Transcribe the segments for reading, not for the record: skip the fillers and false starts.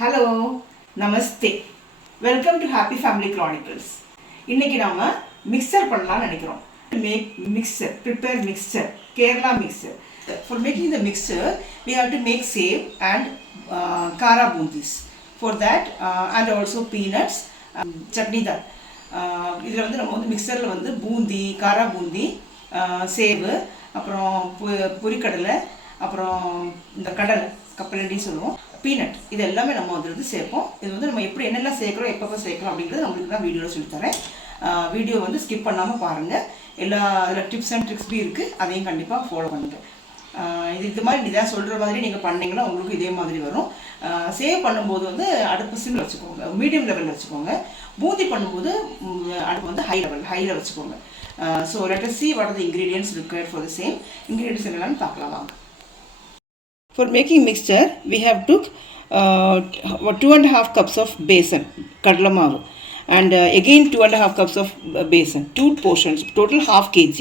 Hello, Namaste. Welcome to Happy Family Chronicles. இன்னைக்கு நாம மிக்சர் பண்ணலாம்னு நினைக்கிறோம். Make mixture, prepare mixture, Kerala mixture. For making the mixture, we have to make save and kara bundis. For that, and also peanuts, Chana Dal. இதில் வந்து நம்ம வந்து மிக்சரில் வந்து பூந்தி, காரா பூந்தி, சேவு, அப்புறம் பொரிக்கடலை, அப்புறம் இந்த கடலை கப்பலண்டின்னு சொல்லுவோம், பீனட், இது எல்லாமே நம்ம வந்து சேர்ப்போம். இது வந்து நம்ம எப்படி என்னெல்லாம் சேர்க்குறோம், எப்பப்போ சேர்க்குறோம் அப்படிங்கிறது நம்மளுக்கு தான் வீடியோவில் சொல்லித்தரேன். வீடியோ வந்து ஸ்கிப் பண்ணாமல் பாருங்கள். எல்லா அதில் டிப்ஸ் அண்ட் ட்ரிக்ஸ் பி இருக்குது, அதையும் கண்டிப்பாக ஃபாலோ பண்ணுங்கள். இது மாதிரி இதான் சொல்கிற மாதிரி நீங்கள் பண்ணிங்கன்னா உங்களுக்கு இதே மாதிரி வரும். சேவ் பண்ணும்போது வந்து அடுப்பு சிம்மில் வச்சுக்கோங்க, மீடியம் லெவலில் வச்சுக்கோங்க. பூந்தி பண்ணும்போது அடுப்பு வந்து ஹையில் வச்சுக்கோங்க. So let us see what are the ingredients required for the same. Ingredients என்னென்னு பார்க்கலாம் வாங்க. For making mixture, we have took 2.5 cups of besan, kadla maavu, and again 2.5 cups of besan, 2 portions, total half kg.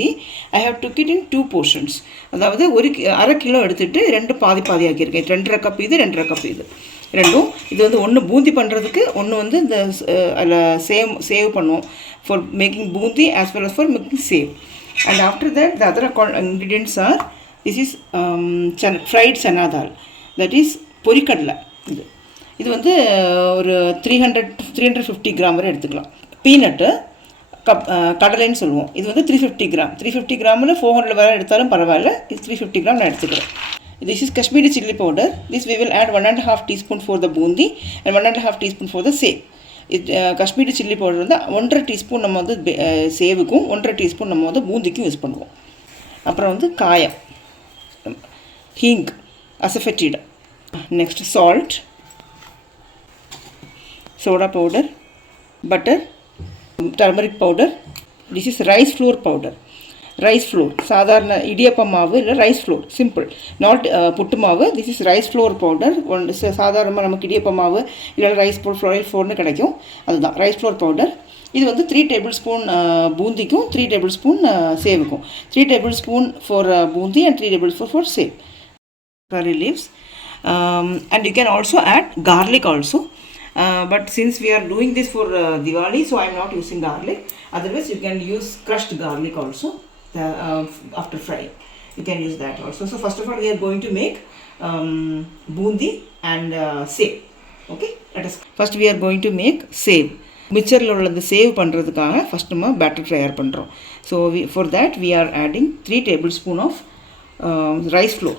I have took it in 2 portions. அதாவது ஒரு அரை கிலோ எடுத்துட்டு ரெண்டு பாதி ஆக்கியிருக்கேன். 2.5 கப் இது, 2.5 கப் இது, ரெண்டும். இது வந்து ஒன்று பூந்தி பண்ணுறதுக்கு, ஒன்று வந்து இந்த அதில் சேவ் பண்ணுவோம். For making boondi as well as for making save. And after that, the other ingredients are, this is fried Chana Dal, that is பொரிக்கடலை. இது வந்து ஒரு 350 கிராம் வரை எடுத்துக்கலாம். பீனட்டு கடலைன்னு சொல்லுவோம், இது வந்து 350 கிராம். 350 கிராமில் 400 வரை எடுத்தாலும் பரவாயில்ல, இது 350 கிராம் நான் எடுத்துக்கிறேன். This is Kashmiri chilli powder. This we will add 1.5 teaspoon for the boondi and 1.5 teaspoon for the save. Kashmiri chilli powder வந்து 1.5 டீஸ்பூன் நம்ம வந்து சேவுக்கும் 1.5 டீஸ்பூன் நம்ம வந்து பூந்திக்கும் யூஸ் பண்ணுவோம். அப்புறம் வந்து காயம், hing, asafoetida. Next salt, soda powder, butter, turmeric powder. This is rice flour powder. Rice flour, சாதாரண இடியப்ப மாவு இல்லை, ரைஸ் ஃப்ளோர், சிம்பிள், நாட் புட்டு மாவு. This is rice flour powder. சாதாரணமாக நமக்கு இடியப்ப மாவு இல்லை ரைஸ் ஃப்ளோர்னு கிடைக்கும், அதுதான் ரைஸ் ஃப்ளோர் பவுடர். இது வந்து 3 டேபிள் ஸ்பூன் பூந்திக்கும் 3 டேபிள் ஸ்பூன் சேவுக்கும். 3 tablespoon for boondi and 3 tablespoon for sev. Curry leaves, and you can also add garlic also. But since we are doing this for Diwali, so I am not using garlic. Otherwise, you can use crushed garlic also. After frying, you can use that also. So first of all, we are going to make boondi and save. Okay, first we are going to make save. மிக்சரில் உள்ள இந்த சேவ் பண்ணுறதுக்காக ஃபஸ்ட் நம்ம பேட்டர் தயார் பண்ணுறோம். So for that we are adding 3 tablespoon of rice flour,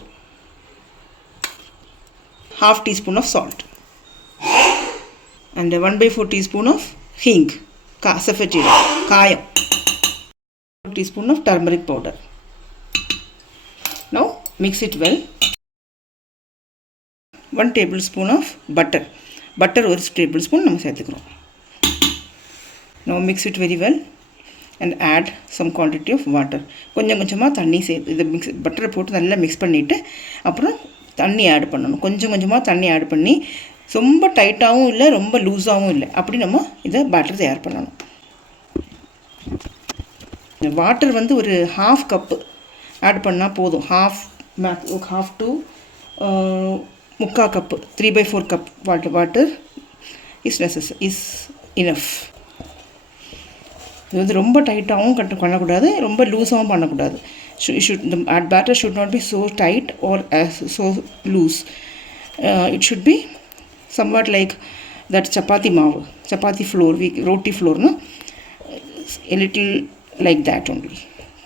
half teaspoon of salt, and 1/4 teaspoon of hing, Asafoetida, kayam, teaspoon of turmeric powder. Now mix it well. 1 tablespoon of butter. Butter 1 tablespoon நம்ம சேர்த்துக்கிறோம். Now mix it very well and add some quantity of water. கொஞ்சம் கொஞ்சமாக தண்ணி சேர்த்து இதை பட்டரை போட்டு நல்லா மிக்ஸ் பண்ணிவிட்டு அப்புறம் தண்ணி ஆட் பண்ணணும். கொஞ்சம் கொஞ்சமாக தண்ணி ஆட் பண்ணி, ரொம்ப டைட்டாகவும் இல்லை ரொம்ப லூஸாகவும் இல்லை, அப்படி நம்ம இதை பேட்டர் தயார் பண்ணணும். வாட்டர் வந்து ஒரு 1/2 கப்பு ஆட் பண்ணால் போதும். half to 3/4 கப்பு, 3/4 கப் வாட்டர் இஸ் இனஃப். இது வந்து ரொம்ப டைட்டாகவும் பண்ணக்கூடாது, ரொம்ப லூஸாகவும் பண்ணக்கூடாது. the batter should not be so tight or so loose. It should be somewhat like that chapati maavu, chapati flour, roti flour, no? A little like that only.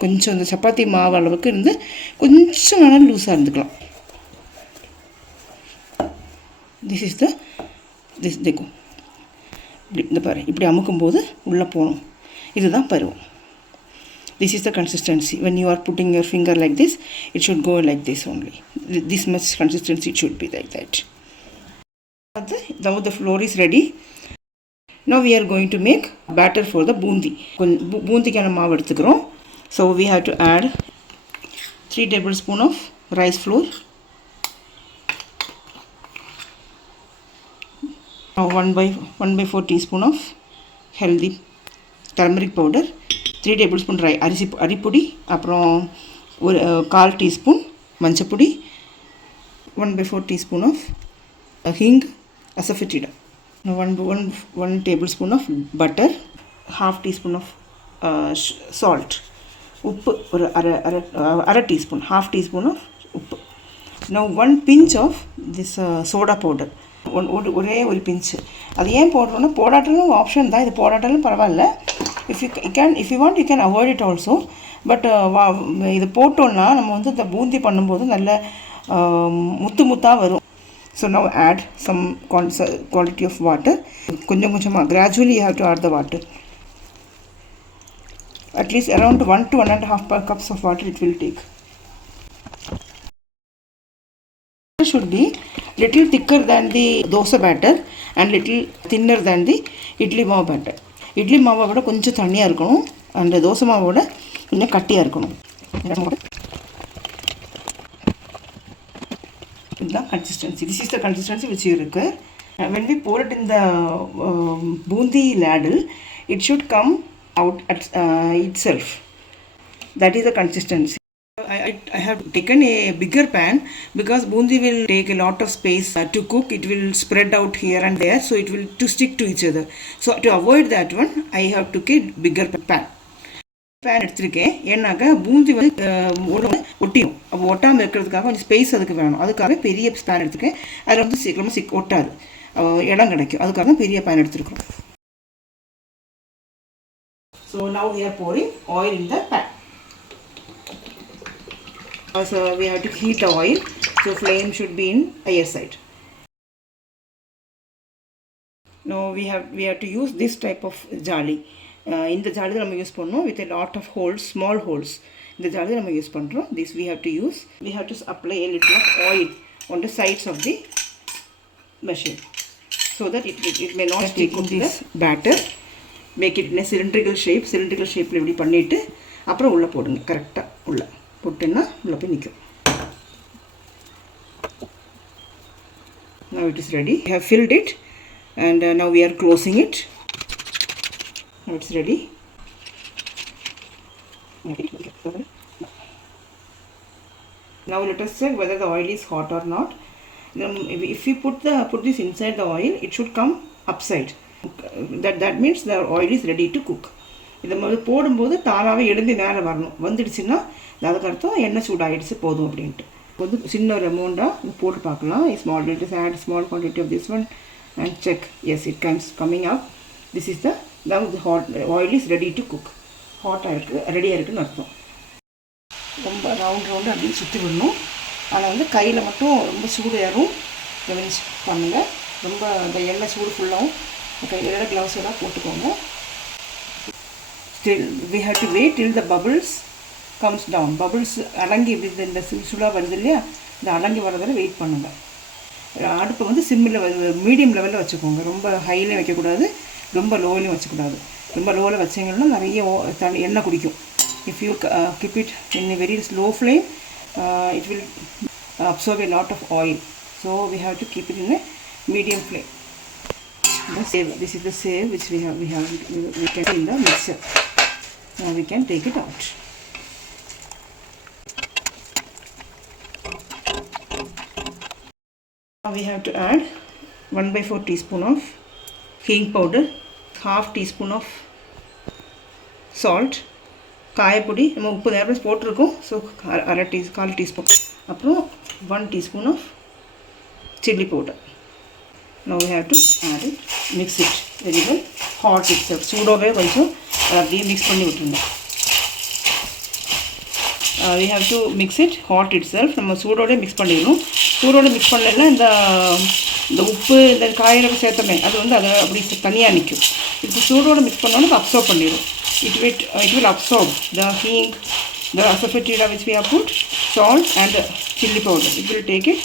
கொஞ்சம் இந்த சப்பாத்தி மாவு அளவுக்கு இருந்து கொஞ்சம் வேணாலும் லூஸாக இருந்துக்கலாம். திஸ் தேக்கும் இந்த பாரு, இப்படி அமுக்கும்போது உள்ளே போகணும். இதுதான் பருவம். This is the consistency. When you are putting your finger like this, it should go like this only. This much consistency it should be like that. Now the flour is ready. Now we are going to make batter for the boondi. பூந்திக்கான மாவு எடுத்துக்கிறோம். So we have to add 3 tablespoon of rice flour. Now 1/4 teaspoon of healthy turmeric powder. 3 tablespoon அரிப்பொடி, அப்புறம் ஒரு 1/4 teaspoon மஞ்சப்பொடி, 1/4 teaspoon of hing, Asafoetida. Now one tablespoon of butter, half teaspoon of salt, உப்பு ஒரு அரை டீஸ்பூன், half teaspoon of உப்பு. Now one pinch of this soda powder. ஒரே ஒரு பிஞ்சு. அது ஏன் போடுறோன்னா, போடாட்டாலும் ஆப்ஷன் தான், இது போடாட்டாலும் பரவாயில்ல. If you want you can avoid it also. But இது போட்டோன்னா நம்ம வந்து இந்த பூந்தி பண்ணும்போது நல்ல முத்து முத்தாக வரும். So now add some quantity of water. கொஞ்சம் கொஞ்சமாக gradually you have to add the water. At least around 1 to 1.5 cups of water it will take. It should be little thicker than the dosa batter and little thinner than the idli மாவு batter. இட்லி மாவை விட கொஞ்சம் தண்ணியாக இருக்கணும், அந்த தோசை மாவை விட கொஞ்சம் கட்டியாக இருக்கணும். இதுதான் consistency. This is the consistency which you require. When we pour it in the bundi ladle, it should come out at itself. That is the consistency. I have taken a bigger pan because bundi will take a lot of space to cook. It will spread out here and there, so it will to stick to each other. So to avoid that one, I have took a bigger pan. Pan எடுத்துருக்கேன். ஏன்னாக்கா பூந்தி வந்து ஒட்டிடும். அப்போ ஒட்டாமல் இருக்கிறதுக்காக கொஞ்சம் ஸ்பேஸ் அதுக்கு வேணும். அதுக்காக பெரிய பேன் எடுத்துருக்கேன். அதில் வந்து சீக்கிரமாக ஒட்டாது, இடம் கிடைக்கும். அதுக்காக பெரிய பேன் எடுத்துருக்கோம். So now we are pouring oil in the pan. So we have to heat the oil. So flame should be in higher side. Now we have to use this type of jali. இந்த ஜாடி நம்ம யூஸ் பண்ணோம் with a lot of holes, small holes. இந்த ஜாடி நம்ம யூஸ் பண்ணுறோம். This we have to use. We have to apply a little of oil on the sides of the machine so that it may not stick to this batter. Make it in a cylindrical shape. Cylindrical shape இப்படி பண்ணிவிட்டு அப்புறம் உள்ளே போடுங்க. கரெக்டாக உள்ளே போட்டுன்னா உள்ளே போய் நிற்கும். Now it is ready. We have filled it and now we are closing it. Now it's ready. Now let us check whether the oil is hot or not. If we put this inside the oil, it should come upside. That means the oil is ready to cook. இதை மாதிரி போடும்போது தானாகவே எழுந்து மேலே வரணும். வந்துடுச்சுன்னா அதுக்கு அர்த்தம் எண்ணெய் சூடாகிடுச்சு போதும் அப்படின்ட்டு. வந்து சின்ன ஒரு அமௌண்ட்டாக போட்டு பார்க்கலாம். Small little add small quantity of this one and check. Yes, it comes coming up. This is the now the hot oil is ready to cook. Hot ஆகிருக்கு, ரெடியாக இருக்குன்னு அர்த்தம். ரொம்ப ரவுண்டு அப்படின்னு சுற்றி விடணும். ஆனால் வந்து கையில் மட்டும் ரொம்ப சூடு ஏறும். கவனிச்சு பண்ணுங்கள். ரொம்ப இந்த எண்ணெய் சூடு ஃபுல்லாகவும் கையில் க்ளவுஸ் எல்லாம் போட்டுக்கோங்க. Still we have to wait till the bubbles comes down. Bubbles அடங்கி இப்படி இந்த சுடாக வருது இல்லையா, இந்த அடங்கி வரதில் வெயிட் பண்ணுங்கள். அடுப்பை வந்து சிம்மில் மீடியம் லெவலில் வச்சுக்கோங்க. ரொம்ப ஹைலையும் வைக்கக்கூடாது, ரொம்ப லோவிலையும் வச்சக்கூடாது. ரொம்ப லோவில் வச்சிங்கன்னா நிறைய எண்ணெய் குடிக்கும். If you keep it in a very slow flame, it will absorb a lot of oil. So we have to keep it in a medium flame. This is the save which we can in the mixture. Now we can take it out. Now we have to add 1/4 teaspoon of hing powder, half teaspoon of salt, காயப்பொடி. நம்ம உப்பு நேரம் போட்டிருக்கோம். ஸோ கால் டீஸ்பூன். அப்புறம் 1 teaspoon of chilli powder. Now we have to add it, mix it very well. Hot itself. சூடாகவே கொஞ்சம் அப்படியே மிக்ஸ் பண்ணி விட்டுருங்க. We have to mix it hot itself. நம்ம சூடோட மிக்ஸ் பண்ணிடணும். சூடோட மிக்ஸ் பண்ணலைன்னா இந்த உப்பு இந்த காயெல்லாம் சேர்த்தமே அது வந்து அதை அப்படி தனியாக நிற்கும். இப்போ சூடோட மிக்ஸ் பண்ணோன்னா அப்சர்வ் பண்ணிடும். It will absorb the hing, the asafoetida which we have put, salt and the chilli powder. It will take it,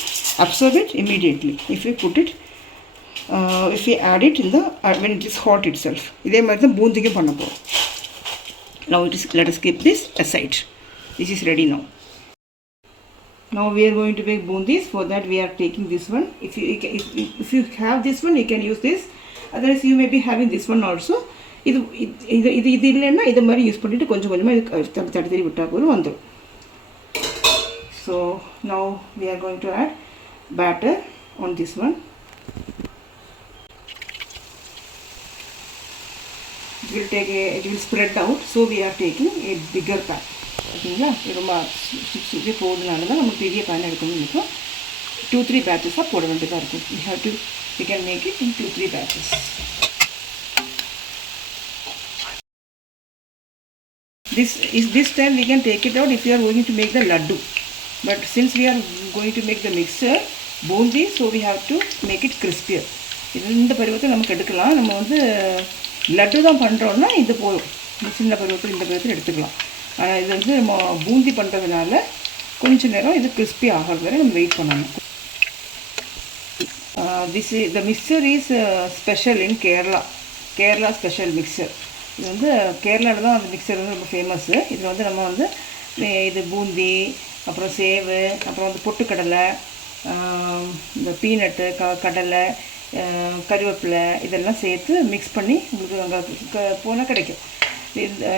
absorb it immediately. If we add it in the when it is hot itself. இதே மாதிரி தான் பூந்திக்கும் பண்ண போகிறோம். Now let us keep this aside. This is ready now. Now we are going to make bundis. For that we are taking this one. If you have this one, you can use this. Otherwise you may be having this one also. இது இல்லைன்னா இது மாதிரி யூஸ் பண்ணிவிட்டு கொஞ்சம் கொஞ்சமாக இது தட்டி விட்டால் போதும் வந்துடும். So now we are going to add batter on this one. it will spread out, so we are taking a bigger pan. ஓகேங்களா, ரொம்ப சுற்றி போடுறதுனால தான் நம்ம பெரிய பேன் எடுக்கணும்னு இருக்கும். 2-3 பேட்சஸாக போட வேண்டியதாக இருக்கும். we can make it in 2-3 batches. This time we can take it out if you are going to make the laddu, but since we are going to make the mixture boondi, so we have to make it crispier. இந்த பருவத்தை நமக்கு எடுக்கலாம். நம்ம வந்து லட்டு தான் பண்ணுறோன்னா இது போதும், சின்ன பருவத்தில் இந்த பருவத்தில் எடுத்துக்கலாம். ஆனால் இது வந்து நம்ம பூந்தி பண்ணுறதுனால கொஞ்சம் நேரம் இது கிறிஸ்பி ஆகிறது வரை நம்ம வெயிட் பண்ணணும். The mixture is special in Kerala special mixture. இது வந்து கேரளாவில் தான் அந்த மிக்சர் வந்து ரொம்ப ஃபேமஸ்ஸு. இதில் வந்து நம்ம வந்து இது பூந்தி, அப்புறம் சேவு, அப்புறம் வந்து பொட்டுக்கடலை, இந்த பீனட்டு, கடலை, கருவேப்பிலை இதெல்லாம் சேர்த்து மிக்ஸ் பண்ணி உங்களுக்கு அங்கே போனால் கிடைக்கும்.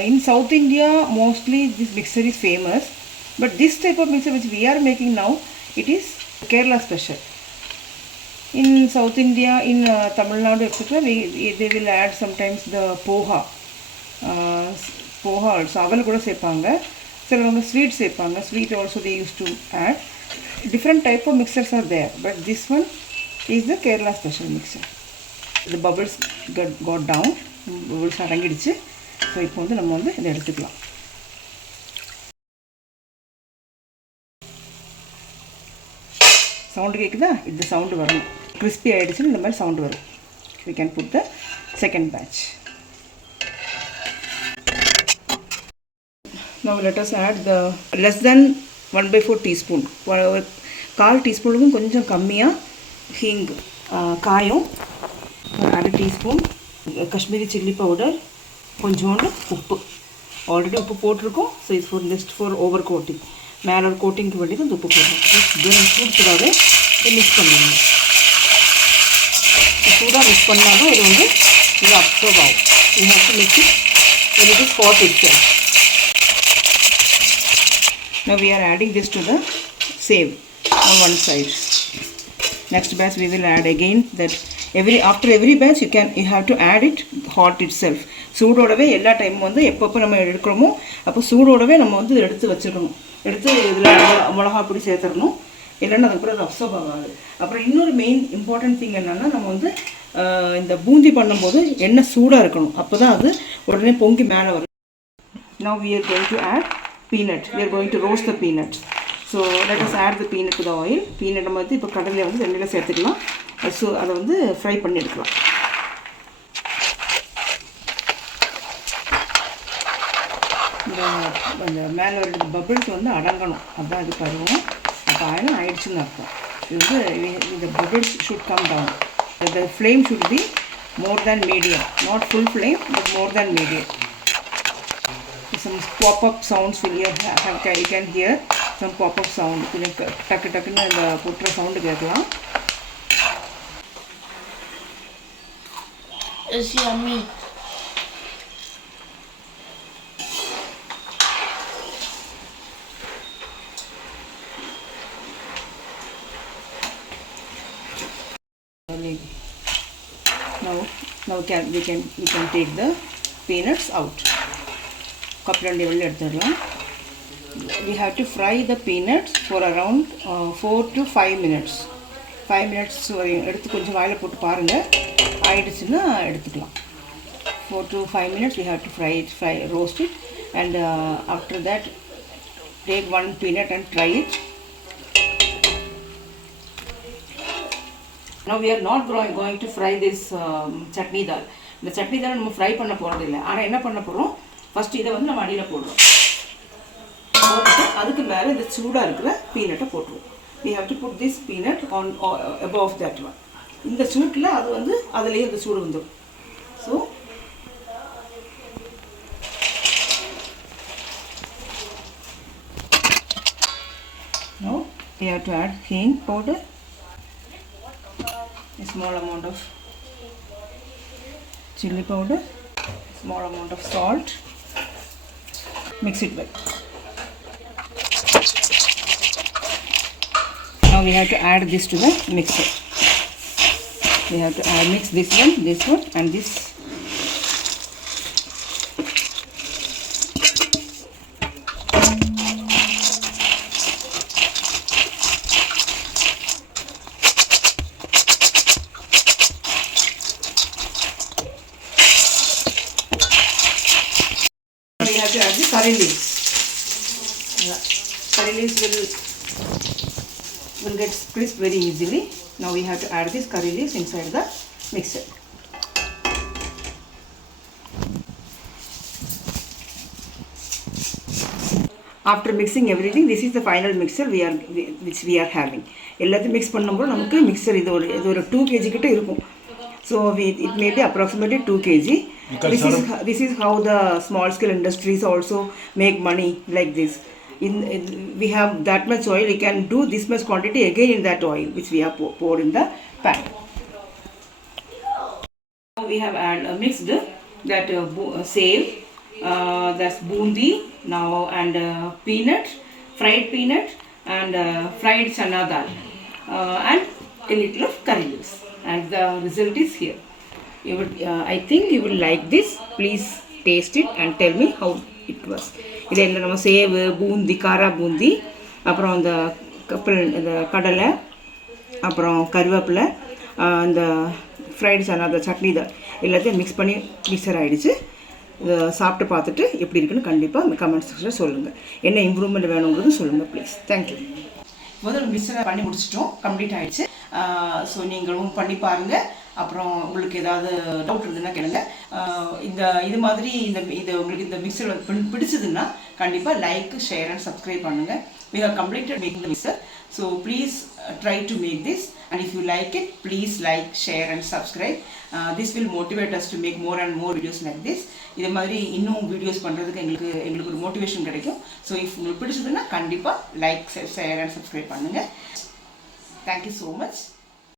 In South India mostly this mixture is famous, but this type of mixture which we are making now, it is Kerala special. In South India, in Tamil Nadu, etc., they will add sometimes the poha also. அவல் கூட சேர்ப்பாங்க, சிலவங்க ஸ்வீட் சேர்ப்பாங்க. Sweet also they used to add. Different type of mixers are there, but this one is the Kerala special mixer. The bubbles got down, bubbles அடங்கிடுச்சு. So இப்போ வந்து நம்ம வந்து இதை எடுத்துக்கலாம். சவுண்டு கேட்குதா? இந்த சவுண்டு வரணும். கிறிஸ்பி ஆகிடுச்சுன்னு இந்த மாதிரி சவுண்டு வரும். we can put the second batch. Now let us add the less than 1/4 teaspoon, 1/4 teaspoon கொஞ்சம் கம்மியாக ஹிங் காயம், 1/2 teaspoon காஷ்மீரி சில்லி பவுடர், கொஞ்சோண்டு உப்பு. ஆல்ரெடி உப்பு போட்டிருக்கோம். ஸோ இது ஃபார் ஓவர் கோட்டிங், மேலே ஒரு கோட்டிங்க்கு வேண்டியது அந்த உப்பு போடுறோம். ஜஸ்ட் சூடாகவே மிக்ஸ் பண்ணிடுங்க. சூடாக மிக்ஸ் பண்ணாலும் இது வந்து இது அப்சர்வ் ஆகும். You have to mix it when it is hot itself. Now we are adding this to the save on one side. Next batch we will add again that after every batch you have to add it hot itself. சூடோடவே எல்லா டைமும் வந்து எப்பப்போ நம்ம எடுக்கிறோமோ அப்போ சூடோடவே நம்ம வந்து எடுத்து வச்சுக்கணும். எடுத்து இதில் மிளகா பொடி சேர்த்துடணும், இல்லைன்னா அதுக்கப்புறம் அது அப்சர்வ் ஆகாது. அப்புறம் இன்னொரு மெயின் இம்பார்ட்டன்ட் திங் என்னென்னா, நம்ம வந்து இந்த பூந்தி பண்ணும்போது எண்ணெய் சூடாக இருக்கணும், அப்போ தான் அது உடனே பொங்கி மேலே வரும். Now we are going to add peanut. We are going to roast the peanut. So let us add the peanut to the oil. Peanut நம்ம வந்து இப்போ கடலையை வந்து எண்ணெயில் சேர்த்துக்கலாம். ஸோ அதை வந்து ஃப்ரை பண்ணி எடுக்கலாம். அந்த மேலே ஒரு பபிள்ஸ் வந்து அடங்கணும், அதுதான் இது பருவம். அப்போ ஆயிடுச்சுன்னு அர்த்தம். இது வந்து இந்த bubbles should come down. The flame should be more than medium, not full flame but more than medium. Some pop-up sounds you can hear some pop-up sound. டக்கு டக்குன்னு இந்த புட்டுற சவுண்டு கேட்கலாம். It's yummy. Now we can take the peanuts out. கப்லண்டி வெளில எடுத்துடலாம். We have to fry the peanuts for around 4 to 5 minutes. 5 minutes எடுத்து கொஞ்சம் வாயில் போட்டு பாருங்கள், ஆயிடுச்சுன்னா எடுத்துக்கலாம். 4 to 5 minutes we have to roast it, and after that take one peanut and try it. Now we are not going to fry this chutney dal. இந்த சட்னி தால் நம்ம ஃப்ரை பண்ண போகிறது இல்லை. ஆனால் என்ன பண்ண போகிறோம், ஃபஸ்ட்டு இதை வந்து நம்ம அடியில் போடுறோம். போட்டுட்டு அதுக்கு மேலே இந்த சூடாக இருக்கிற பீனட்டை போட்டுருவோம். we have to put this peanut on above that one. இந்த சூட்டில் அது வந்து அதுலேயே இந்த சூடு வந்துடும். So now we have to add hing powder, a small amount of chilli powder, small amount of salt. Mix it well. Now we have to add this to the mixer. We have to mix this one and this curry leaves. Curry leaves will get crisp very easily. Now we have to add this curry leaves inside the mixture. After mixing everything, this is the final mixture which we are having. எல்லாத்தையும் mix பண்ணும்போது நமக்கு mixture இது ஒரு 2 kg கிட்ட இருக்கும். So it may be approximately 2 kg. This is how the small scale industries also make money like this. We have that much oil, we can do this much quantity again in that oil which we have poured in the pan. We have mixed that save, that's Boondi now, and peanut, fried peanut, and fried Chana Dal, and a little of curry leaves, and the result is here. I think you will like this. Please taste it and tell me how it was. இதில் நம்ம சேவு, பூந்தி, காரா பூந்தி, அப்புறம் அந்த இந்த கடலை, அப்புறம் கருவேப்பிலை, அந்த ஃப்ரைடு சனா, அந்த சட்னி தான் எல்லாத்தையும் மிக்ஸ் பண்ணி மிக்சர் ஆகிடுச்சு. இதை சாப்பிட்டு பார்த்துட்டு எப்படி இருக்குன்னு கண்டிப்பாக கமெண்ட் செக்ஷனில் சொல்லுங்கள். என்ன இம்ப்ரூவ்மெண்ட் வேணுங்கிறது சொல்லுங்கள் ப்ளீஸ். தேங்க்யூ. முதல்ல மிக்சரை பண்ணி முடிச்சிட்டோம், கம்ப்ளீட் ஆகிடுச்சு. ஸோ நீங்களும் பண்ணி பாருங்கள். அப்புறம் உங்களுக்கு ஏதாவது டவுட் இருந்ததுன்னா கேளுங்க. இது மாதிரி இது உங்களுக்கு இந்த மிக்சர் பிடிச்சதுன்னா கண்டிப்பாக லைக், ஷேர் அண்ட் சப்ஸ்கிரைப் பண்ணுங்கள். We have completed making the mixer. So please try to make this, and if you like it, please like, share and subscribe. This will motivate us to make more and more videos like this. இதே மாதிரி இன்னும் வீடியோஸ் பண்ணுறதுக்கு எங்களுக்கு ஒரு மோட்டிவேஷன் கிடைக்கும். So if உங்களுக்கு பிடிச்சதுன்னா கண்டிப்பாக லைக், ஷேர் அண்ட் சப்ஸ்கிரைப் பண்ணுங்கள். Thank you so much.